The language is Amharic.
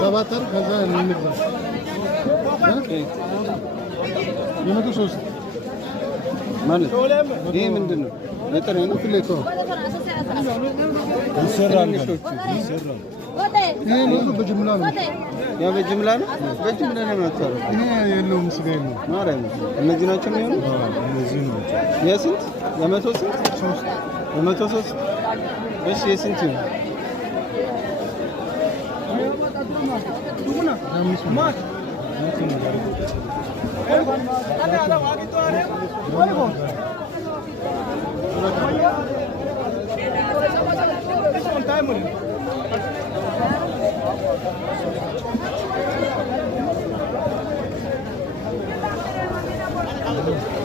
ሰባተር ከዛ እንግባ የመቶ ሶስት ማለት ይሄ ምንድነው? ለጥሬ ነው ፍሌቶ ይሰራል ይሰራል። ይሄ ነው በጅምላ ነው። ያ በጅምላ ነው። በጅምላ ነው ማለት ይሄ የለውም ስጋ ነው ማርያም። እነዚህ ናቸው የሚሆኑ እነዚህ ነው። የስንት የመቶ ስንት ሶስት የመቶ ሶስት እሺ የስንት ነው? Thank you.